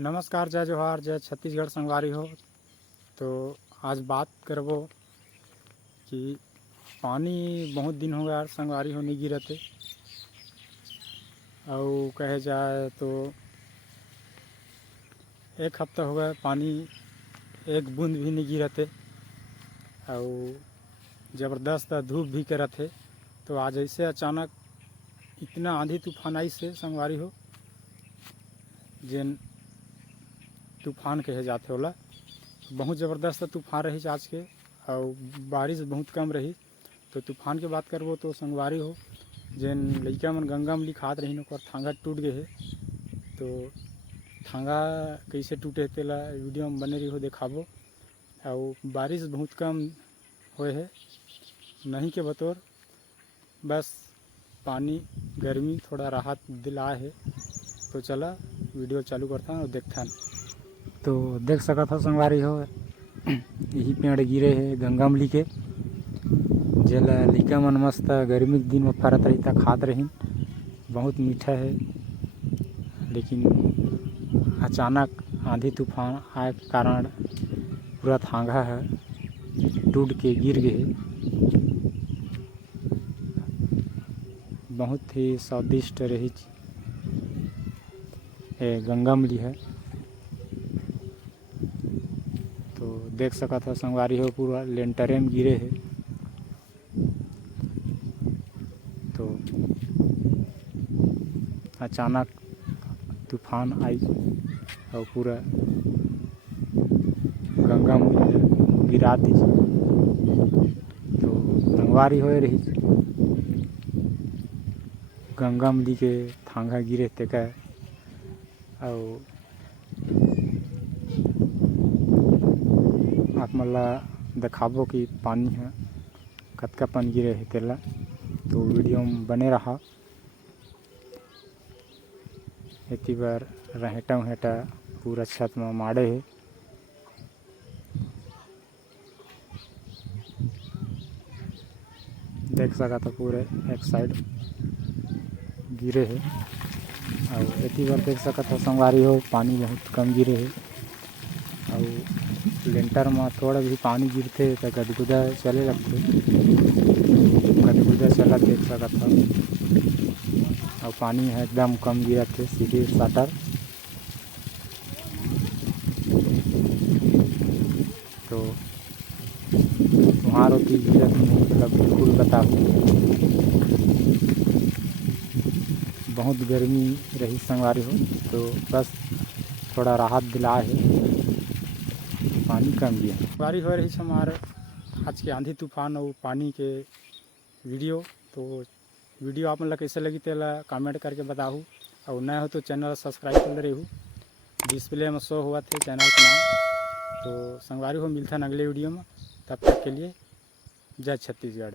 नमस्कार, जय जोहार, जय छत्तीसगढ़ संगवारी हो। तो आज बात करबो कि पानी बहुत दिन हो गया संगवारी हो नहीं गिरते। और कहे जाए तो एक हफ्ता हो गया पानी एक बूंद भी नहीं गिरते और ज़बरदस्त धूप भी करत है। तो आज ऐसे अचानक इतना आंधी तूफान आई से संगवारी हो जिन तूफान कहे जाते होला। बहुत ज़बरदस्त तूफान रही आज के और बारिश बहुत कम रही। तो तूफान के बात करबो तो संगवारी हो जेन लइका मन गंगा में लिखात रही ओकर थांगा टूट गए है। तो थांगा कैसे टूटे तेला वीडियो में बने रही हो दिखाबो। और बारिश बहुत कम होए है नहीं के बतौर बस पानी गर्मी थोड़ा राहत दिलाए है। तो चला वीडियो चालू करता और देखता। तो देख सका था संगवारी हो यही पेड़ गिरे है गंगामली के जेला लइका मन मस्त गर्मी के दिन में फरत रही था खात रही। बहुत मीठा है लेकिन अचानक आंधी तूफान आए के कारण पूरा थांगा है टूट के गिर गए। बहुत ही स्वादिष्ट रही गंगामली है। तो देख सका था संगवारी हो पूरा लेंटरे में गिरे है। तो अचानक तूफान आई और पूरा गंगा में गिरा दी। तो संगवारी हो रही गंगामली के थांगा गिरे तेका और आप मन ला दिखाबो कि पानी है कतका पन गिरे है तेला। तो वीडियो में बने रहा। एती बार रहेटा उहेटा पूरा छत में माड़े है। देख सका था पूरे एक साइड गिरे है और एती बार देख सका था संगवारी हो पानी बहुत कम गिरे है। और लेंटर में थोड़ा भी पानी गिरते तो गदगुदा चले लगते गदगुदा चला देख सका था। और पानी है एकदम कम गिरा थे सीधे साटर। तो वहाँ रोटी गिरत नहीं मतलब बिल्कुल बता बहुत गर्मी रही संगवारी हो। तो बस थोड़ा राहत दिला है पानी कम गया। संगवारी हो रही हमारे आज के आंधी तूफान और पानी के वीडियो। तो वीडियो आप मन कैसे लगी तेला कमेंट करके बताहू। और नया हो तो चैनल सब्सक्राइब कर रही हूँ। डिस्प्ले में शो हुआ थे चैनल का नाम। तो संगवारी हो मिलता है अगले वीडियो में। तब तक के लिए जय छत्तीसगढ़।